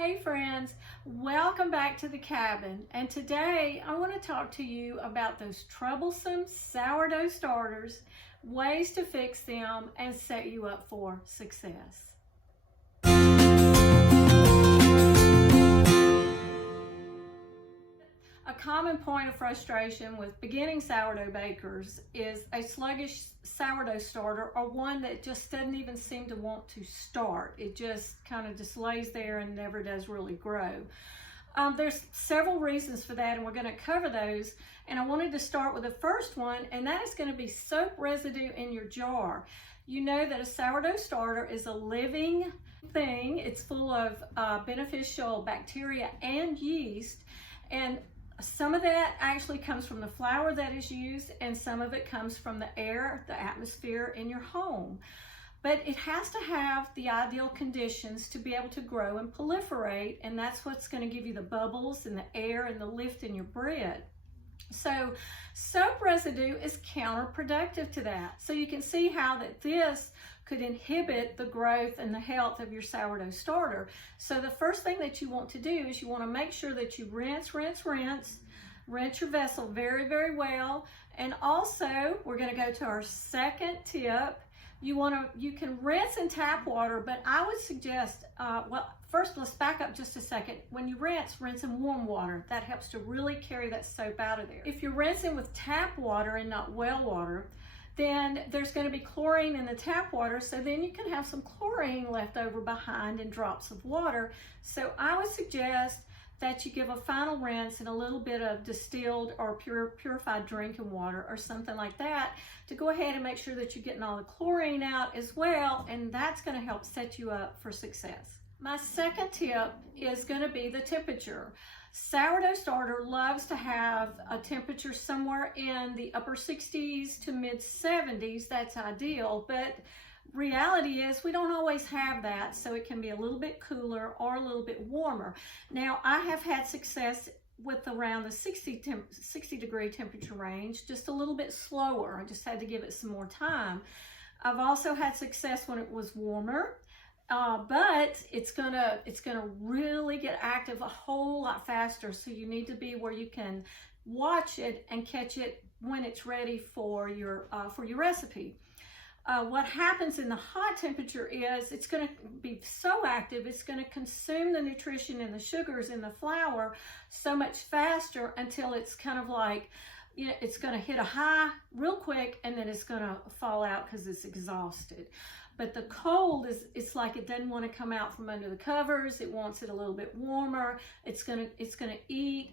Hey friends, welcome back to the cabin, and today I want to talk to you about those troublesome sourdough starters, ways to fix them and set you up for success. A common point of frustration with beginning sourdough bakers is a sluggish sourdough starter, or one that just doesn't even seem to want to start. It just kind of just lays there and never does really grow. There's several reasons for that, and we're going to cover those. And I wanted to start with the first one, and that is going to be soap residue in your jar. You know that a sourdough starter is a living thing. It's full of beneficial bacteria and yeast, and some of that actually comes from the flour that is used, and some of it comes from the air, the atmosphere in your home. But it has to have the ideal conditions to be able to grow and proliferate, and that's what's going to give you the bubbles and the air and the lift in your bread. So soap residue is counterproductive to that. So you can see how that this could inhibit the growth and the health of your sourdough starter. So the first thing that you want to do is you want to make sure that you rinse your vessel very, very well. And also, we're going to go to our second tip. You can rinse in tap water, but I would suggest, first let's back up just a second. When you rinse in warm water. That helps to really carry that soap out of there. If you're rinsing with tap water and not well water, then there's going to be chlorine in the tap water, so then you can have some chlorine left over behind in drops of water. So I would suggest that you give a final rinse in a little bit of distilled or purified drinking water or something like that to go ahead and make sure that you're getting all the chlorine out as well, and that's going to help set you up for success. My second tip is going to be the temperature. Sourdough starter loves to have a temperature somewhere in the upper 60s to mid 70s. That's ideal, but reality is we don't always have that, so it can be a little bit cooler or a little bit warmer. Now, I have had success with around the 60 degree temperature range, just a little bit slower. I just had to give it some more time. I've also had success when it was warmer. But it's gonna really get active a whole lot faster. So you need to be where you can watch it and catch it when it's ready for your recipe. What happens in the hot temperature is it's going to be so active, it's going to consume the nutrition and the sugars in the flour so much faster until it's kind of like, it's going to hit a high real quick, and then it's going to fall out because it's exhausted. But the cold it's like it doesn't want to come out from under the covers. It wants it a little bit warmer. It's gonna eat.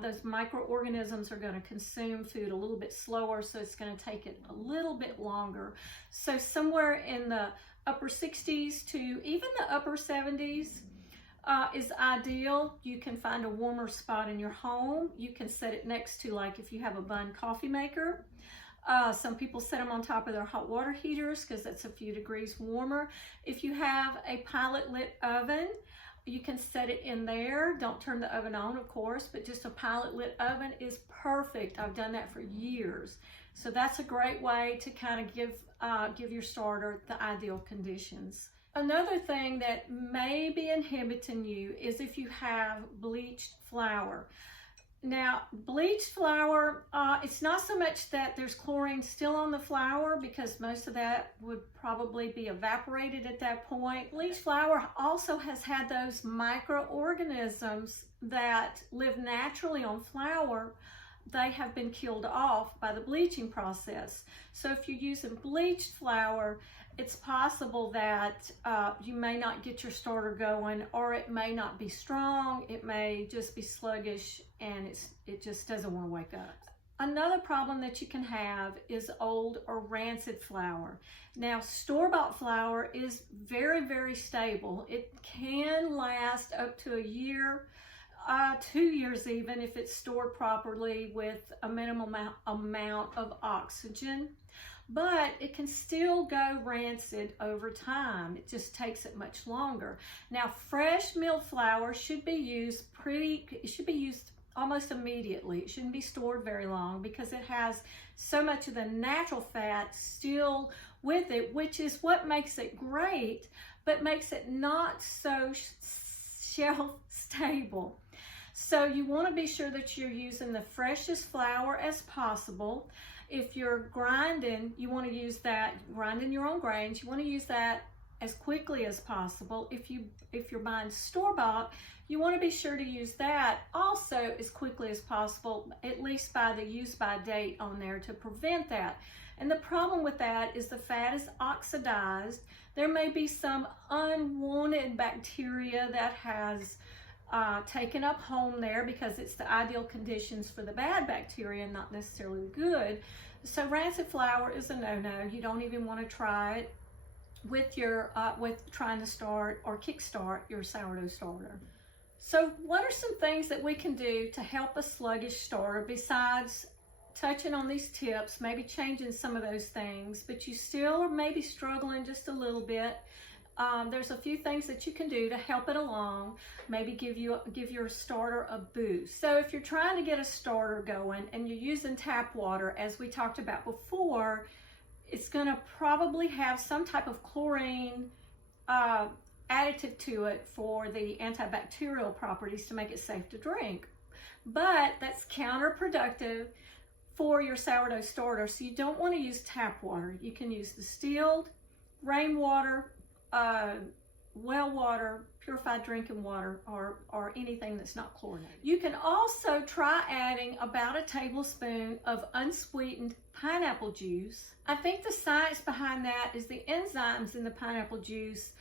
Those microorganisms are going to consume food a little bit slower, so it's going to take it a little bit longer. So somewhere in the upper 60s to even the upper 70s is ideal. You can find a warmer spot in your home. You can set it next to, like, if you have a Bunn coffee maker. Some people set them on top of their hot water heaters because that's a few degrees warmer. If you have a pilot lit oven, you can set it in there. Don't turn the oven on, of course, but just a pilot lit oven is perfect. I've done that for years. So that's a great way to kind of give your starter the ideal conditions. Another thing that may be inhibiting you is if you have bleached flour. Now, bleached flour, it's not so much that there's chlorine still on the flour, because most of that would probably be evaporated at that point. Bleached flour also has had those microorganisms that live naturally on flour. They have been killed off by the bleaching process. So if you're using bleached flour, it's possible that you may not get your starter going, or it may not be strong. It may just be sluggish, and it just doesn't want to wake up. Another problem that you can have is old or rancid flour. Now, store-bought flour is very, very stable. It can last up to a year, 2 years even, if it's stored properly with a minimal amount of oxygen. But it can still go rancid over time. It just takes it much longer. Now, fresh milled flour should be used almost immediately. It shouldn't be stored very long because it has so much of the natural fat still with it, which is what makes it great, but makes it not so shelf stable. So you want to be sure that you're using the freshest flour as possible. If you're grinding, you want to use that, grinding your own grains, you want to use that as quickly as possible. If you're buying store-bought, you want to be sure to use that also as quickly as possible, at least by the use-by date on there to prevent that. And the problem with that is the fat is oxidized. There may be some unwanted bacteria that has taken up home there because it's the ideal conditions for the bad bacteria, not necessarily the good. So rancid flour is a no-no. You don't even want to try it with your with trying to start or kickstart your sourdough starter. So what are some things that we can do to help a sluggish starter besides touching on these tips, maybe changing some of those things, but you still are maybe struggling just a little bit? There's a few things that you can do to help it along, maybe give your starter a boost. So if you're trying to get a starter going and you're using tap water, as we talked about before, it's going to probably have some type of chlorine additive to it for the antibacterial properties to make it safe to drink. But that's counterproductive for your sourdough starter, so you don't want to use tap water. You can use distilled rainwater, well water, purified drinking water, or anything that's not chlorinated. You can also try adding about a tablespoon of unsweetened pineapple juice. I think the science behind that is the enzymes in the pineapple juice,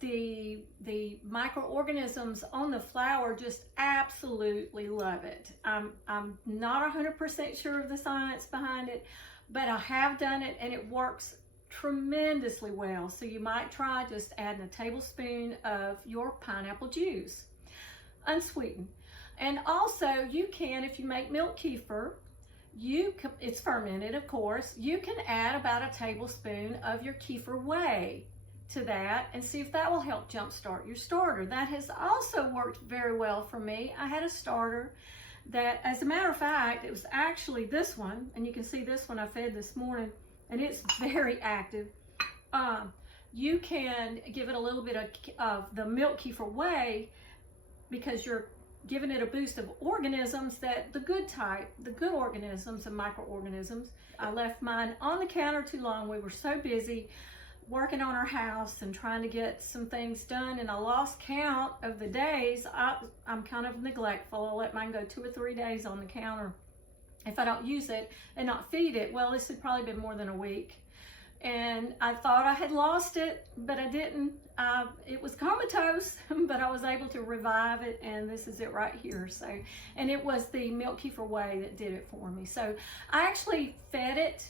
the microorganisms on the flour just absolutely love it. I'm not 100% sure of the science behind it, but I have done it and it works tremendously well. So you might try just adding a tablespoon of your pineapple juice, unsweetened. And also you can, if you make milk kefir, it's fermented, of course, you can add about a tablespoon of your kefir whey to that and see if that will help jumpstart your starter. That has also worked very well for me. I had a starter that, as a matter of fact, it was actually this one, and you can see this one I fed this morning, and it's very active. You can give it a little bit of the milk kefir whey because you're giving it a boost of organisms, that the good organisms and microorganisms. I left mine on the counter too long. We were so busy working on our house and trying to get some things done, and I lost count of the days. I'm kind of neglectful. I'll let mine go 2 or 3 days on the counter if I don't use it and not feed it. Well, this had probably been more than a week, and I thought I had lost it, but I didn't. It was comatose, but I was able to revive it, and this is it right here. So, and it was the milk kefir whey that did it for me. So I actually fed it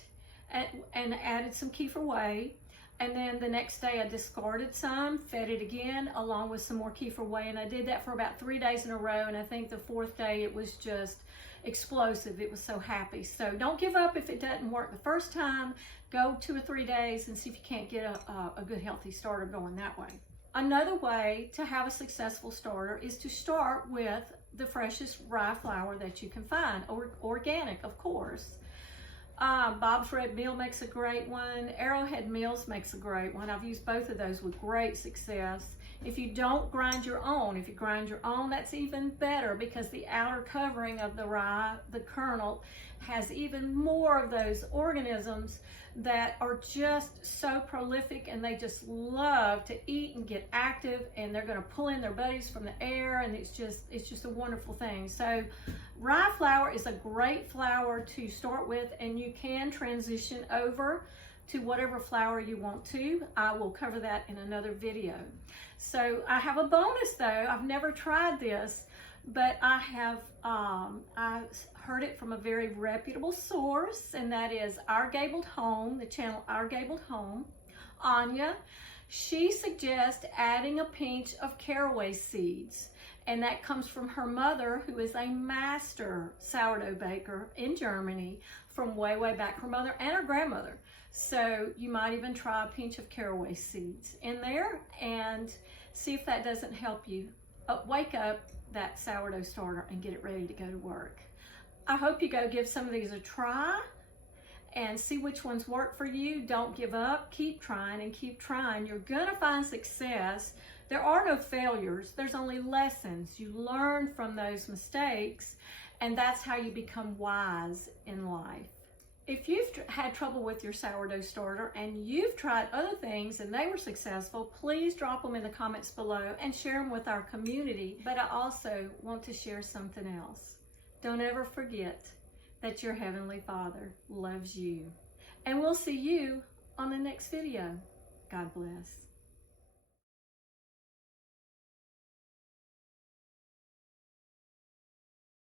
and added some kefir whey. And then the next day I discarded some, fed it again along with some more kefir whey, and I did that for about 3 days in a row, and I think the 4th day it was just explosive. It was so happy. So don't give up if it doesn't work the first time. Go 2 or 3 days and see if you can't get a good healthy starter going that way. Another way to have a successful starter is to start with the freshest rye flour that you can find, or organic, of course. Bob's Red Mill makes a great one. Arrowhead Mills makes a great one. I've used both of those with great success. If you don't grind your own, if you grind your own, that's even better, because the outer covering of the rye, the kernel, has even more of those organisms that are just so prolific, and they just love to eat and get active, and they're going to pull in their buddies from the air, and it's just a wonderful thing. So rye flour is a great flour to start with, and you can transition over to whatever flour you want to. I will cover that in another video. So I have a bonus though. I've never tried this, but I have I heard it from a very reputable source, and that is Our Gabled Home, the channel Our Gabled Home, Anya. She suggests adding a pinch of caraway seeds, and that comes from her mother, who is a master sourdough baker in Germany from way, way back, her mother and her grandmother. So you might even try a pinch of caraway seeds in there and see if that doesn't help you wake up that sourdough starter and get it ready to go to work. I hope you go give some of these a try and see which ones work for you. Don't give up. Keep trying and keep trying. You're gonna find success. There are no failures. There's only lessons. You learn from those mistakes, and that's how you become wise in life. If you've had trouble with your sourdough starter and you've tried other things and they were successful, please drop them in the comments below and share them with our community. But I also want to share something else. Don't ever forget that your Heavenly Father loves you. And we'll see you on the next video. God bless.